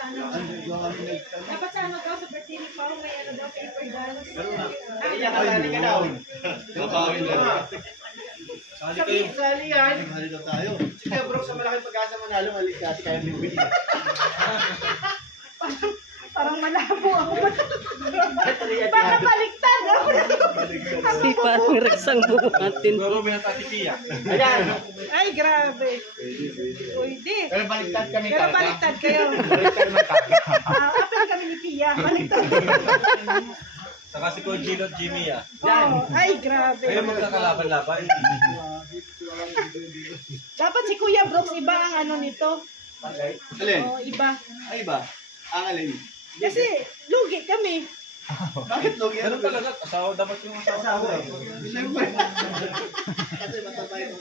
Dapat sa ano daw, sa birthday ni Pao, may ano daw, paper dance. Ay, nakasali ka daw. Sali yan. Sali daw tayo. Sige bro, sa malaking pag-asa manalo, mali kasi kaya bibili. Parang malabo ako. Baka baliktad. Si parang reksang buhatin. Siguro may natatikiya. Ayan. Ay, grabe. Pwede. Pero baliktad kami Pero kaka. baliktad kayo. Baliktad naman kaka. Apel kami ni Pia. Baliktad. Saka si Kojilo at Jimmy Oh, ay, grabe. Kayo magkakalaban-laban. Dapat si Kuya Brooks, iba ang ano nito. Alin? Oh, iba. Ay ba? Ang alin? Kasi, lugi kami. Bakit logi? Ganun talaga. Asawa dapat yung asawa. Siyempre. Kasi matabay mo.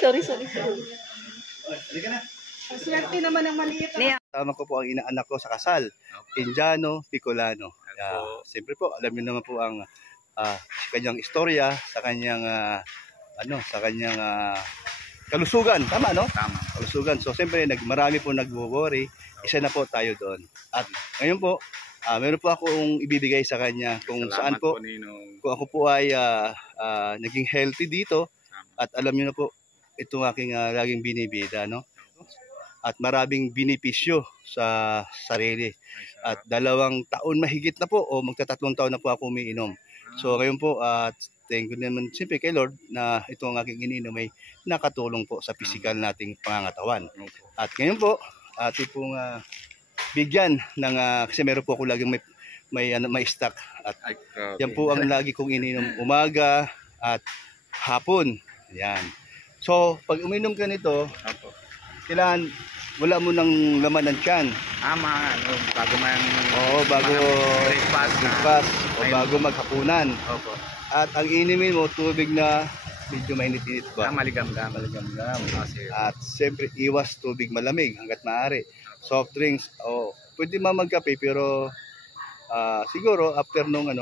Sorry. Halika na. Ang swerte naman ng maliit. Tama ko po ang inaanak ko sa kasal. Indiano, Bicolano. Siyempre po, alam niyo naman po ang kanyang istorya, sa kanyang kalusugan. Tama, no? Tama. Kalusugan. So, siyempre, marami po nag-worry. Isa na po tayo doon. At ngayon po, meron po akong ibibigay sa kanya kung saan po, kung ako po ay naging healthy dito. At alam niyo na po, itong aking laging binibida, no? At maraming benepisyo sa sarili. At 2 taon mahigit na po o magta-3 taon na po ako umiinom. So ngayon po, thank you naman siyempre kay Lord na itong aking iniinom ay nakatulong po sa physical nating pangangatawan. At ngayon po, ating pong bigyan ng, kasi meron po ako laging may stock. At yan po ang lagi kong iniinom umaga at hapon. Yan. So pag uminom ka nito, kailangan wala mo nang laman ng tiyan. Bago man. Oo, bago breakfast o bago maghapunan. Opo. At ang inumin mo, tubig na medyo mainit-init ba? Maligam-gam. At siyempre, iwas tubig malamig hanggat maaari. Soft drinks, pwede magkape pero siguro after nung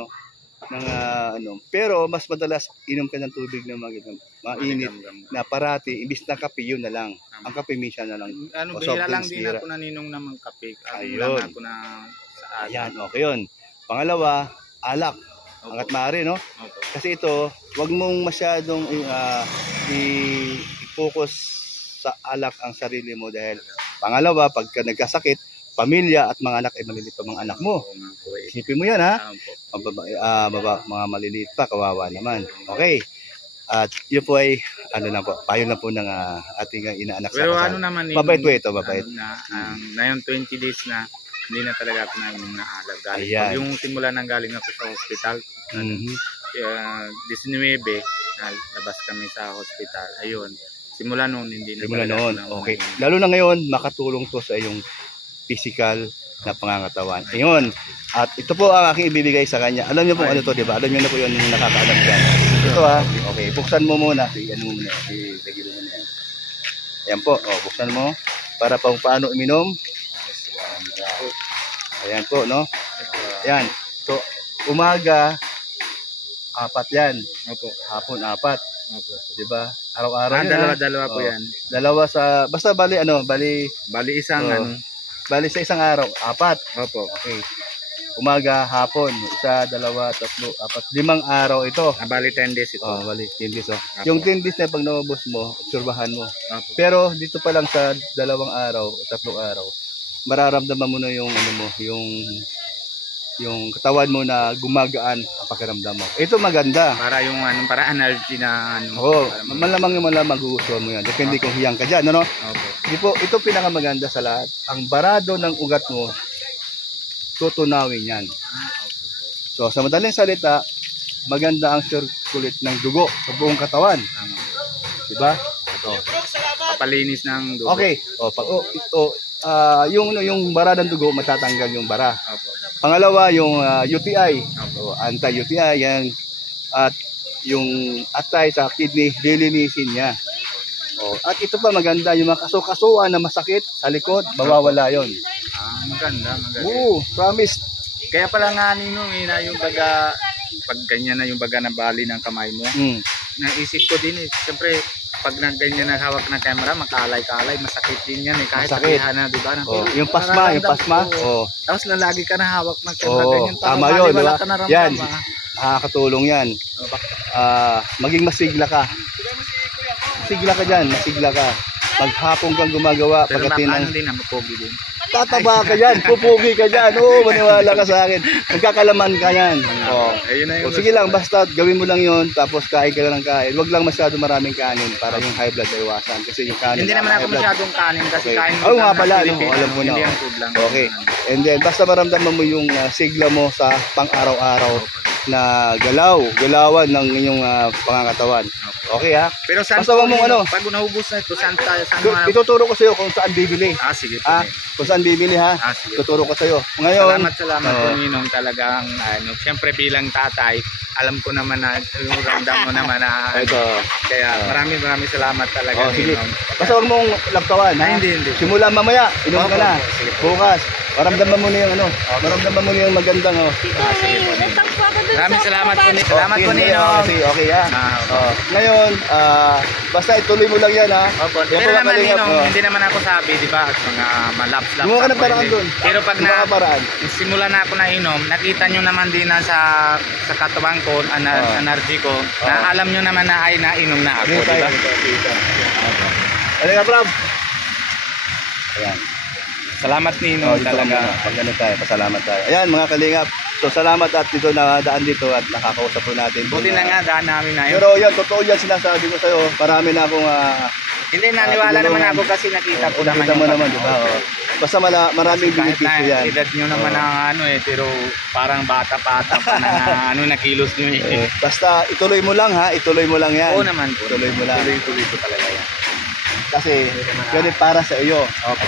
pero mas madalas inom ka ng tubig na mainit na parati, imbis na kape yun na lang. Ang kape minsan na lang. Bihira lang din ako naninong na magkape. Ayun. Ako na sa ayan, okay yun. Pangalawa, alak. Hanggat maaari, no? Kasi ito, wag mong masyadong i-focus sa alak ang sarili mo dahil pangalawa, pagka nagkasakit, pamilya at mga anak ay maliliit pa mga anak mo. Isipin mo yan, ha? Mga maliliit pa, kawawa naman. Okay. At yun po ay, payo na po ng ating inaanak sa kasal. Pero ano naman yun, mabait po ito, mabait. Na yung 20 days na hindi na talaga ako nainom na alak. Pag yung simula nang galing ako sa hospital, 19, labas kami sa hospital. Ayun, simula noon hindi na simula talaga noon, okay. Lalo na ngayon, makatulong to sa iyong physical na pangangatawan. Ngayon, at ito po ang aking ibibigay sa kanya. Alam niyo po ano to, di ba? Alam niyo na po yun yung nakakaalam dyan. Ito okay, buksan mo muna. Ano mo muna, lagyan mo muna yan. Ayan po, buksan mo para pang paano uminom. Ayan po, no? Ayan. So, umaga, 4 yan. Hapon, 4. Di ba? Araw-araw yun. Dalawa po yan. Dalawa sa, basta bali isang bali sa isang araw, 4. Opo. Okay. Umaga, hapon, 1, 2, 3, 4, 5 araw ito. Bali 10 days ito. Bali 10 days. Yung 10 days na pag naubos mo, obserbahan mo. Pero dito pa lang sa 2 araw o 3 araw, mararamdaman mo na yung yung katawan mo na gumagaan ang pakiramdam mo. Ito maganda. Para yung para energy na malamang gugustuhan mo yan. Depende kung hiyang ka dyan, ano? Ito pinakamaganda sa lahat. Ang barado ng ugat mo, tutunawin yan. So, sa madaling salita, maganda ang circulate ng dugo sa buong katawan. Diba? Ito. Papalinis ng dugo. Okay. Yung bara ng dugo, matatanggal yung bara. Pangalawa, yung UTI. Anti-UTI yan. At yung atay sa kidney, lilinisin niya. At ito pa maganda, yung mga kaso-kasuan na masakit sa likod, mawawala yon. Maganda. Oo, promise. Kaya pala nga na yung baga, pag ganyan na yung baga na bali ng kamay mo, naisip ko din siyempre, pag ganyan naghawak ng camera, makalay-kalay, masakit din yan eh. Kahit Masakit. sabihan na, di ba? Oh, yung pasma, oh. Tapos na lagi ka nahawak ng camera, Oo, ganyan. tama yun, di ba? Ka naramdam, Yan. ah. Nakakatulong yan. Maging masigla ka. Masigla ka dyan, masigla ka. Paghapon kang gumagawa, Pero pagdating ng... ano din, mapogi din. Tataba ka dyan, pupugi ka dyan. Oo, maniwala ka sa akin. Magkakalaman ka yan. Oo. Ayun na O, sige lang, basta gawin mo lang yun, tapos kain ka lang ng kain. Huwag lang masyado maraming kanin para yung high blood ay iwasan. Kasi yung kanin... Hindi naman high ako blood. masyadong kanin kasi Okay. kain Oo nga lang pala, ng no? Pilipino, Alam mo na. Indian food lang. Okay. And then, basta maramdaman mo yung sigla mo sa pang-araw-araw na galawan ng inyong pangangatawan. Okay ha? Pero saan Basta po, wag mong ano? pag naubos na ito, saan mo? Ituturo ko sa iyo kung saan bibili. Sige po. Ha? Kung saan bibili ha? Sige. Ituturo ko sa iyo. Ngayon, Salamat po Ninong, talagang siyempre bilang tatay, alam ko naman na yung ramdam mo naman na ito. kaya maraming salamat talaga Sige. Ninong. Basta wag mong lagtawan ha? Hindi. Simula mamaya, inom ka Opo, na. sige po. Bukas, maramdaman mo na yung maramdaman mo na yung magandang Tito, may utang po ako dun Maraming sa salamat po bata. Salamat po Ninong. Okay ha? Okay. Ngayon, basta ituloy mo lang yan ha? Opo, Yan pero po, naman kalingap, Ninong, hindi naman ako sabi, di ba? At mga malaps-laps. Gumawa ka ng ako, paraan hindi. doon. Pero pag Gumawa ka paraan. simula na ako na inom, nakita nyo naman din na sa katawan ko, energy ko, na alam nyo naman na ay nainom na ako, di ba? Ano nga, Prab? Ayan. Salamat Ninong, Dito talaga. muna. Pag ganun tayo, pasalamat tayo. Ayan, mga kalingap. So, salamat at dito na daan dito at nakakausap po natin. Buti na nga, daan namin na yun. Pero yan, totoo yan sinasabi ko sa'yo. Marami na akong... Hindi, naniwala naman ako kasi nakita ko naman nakita mo naman, di ba? Oo. Basta maraming Kahit benepisyo na yan. edad nyo naman na pero parang bata-bata pa na na kilos nyo eh. Basta ituloy mo lang ha, ituloy mo lang yan. Oo naman po. Ituloy mo lang. Tuloy ko talaga yan. Kasi yan ay para sa iyo.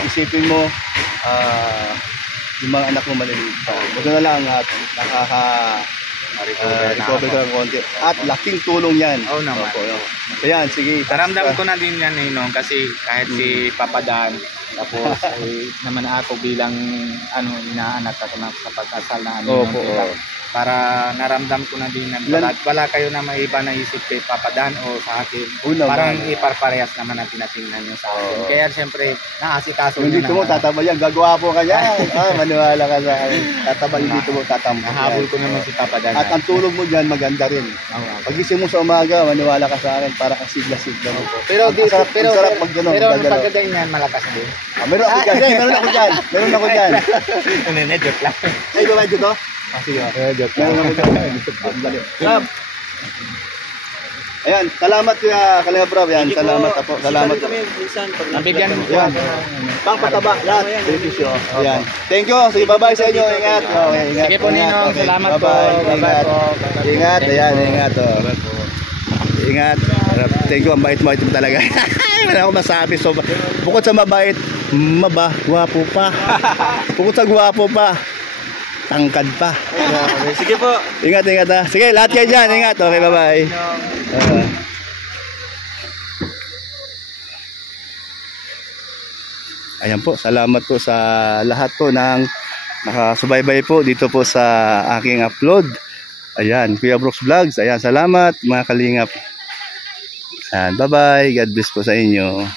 Isipin mo, yung mga anak mo maliliit pa. Buto na lang at recover ka ng konti. At laking tulong yan. Oo naman. So yan, sige. Naramdam ko na din yan kasi kahit si Papa Dan, tapos naman ako bilang inaanak ako sa pagkasal na Opo. para naramdam ko na din na wala kayo na may iba na isip kay Papa Dan o sa akin. Parang iparparehas naman ang tinatingnan nyo sa akin. Kaya siyempre, naasikaso nyo dito mo tataba yan, gagawa po ka yan. Maniwala ka sa akin. Tataba yung dito mo tatamba. Nahabol ko naman si Papa Dan. At ang tulog mo dyan, maganda rin. Pagising mo sa umaga, maniwala ka sa akin, para kang sigla-sigla mo. Pero sarap mag-gano. Pero pagkaganyan, malakas din. Meron ako dyan. Meron ako dyan. Joke lang. Ay, gawin dito? Sige. Joke Meron ako dyan. Ayan, salamat Kalinga Prab. Yan, salamat po. Salamat po. Nabigyan mo Yan. Pang pataba, lahat. Benepisyo. Ayan. Thank you. Sige, bye-bye sa inyo. Ingat. Okay, ingat. Sige po, Ninong. Okay, Salamat po. bye-bye. Ingat. Bye-bye po. Ingat. Ayan, ingat. Ingat. Thank you. Ang bait-bait mo talaga. Wala akong masabi. So, bukod sa mabait, gwapo pa. Bukod sa gwapo pa, tangkad pa. Sige po. Ingat ha. Sige, lahat kayo dyan. Ingat. Okay, bye-bye. Ayan po, salamat po sa lahat po ng nakasubaybay po dito po sa aking upload. Ayan, Kuya Brooks Vlogs. Ayan, salamat mga kalingap. Ayan, bye-bye. God bless po sa inyo.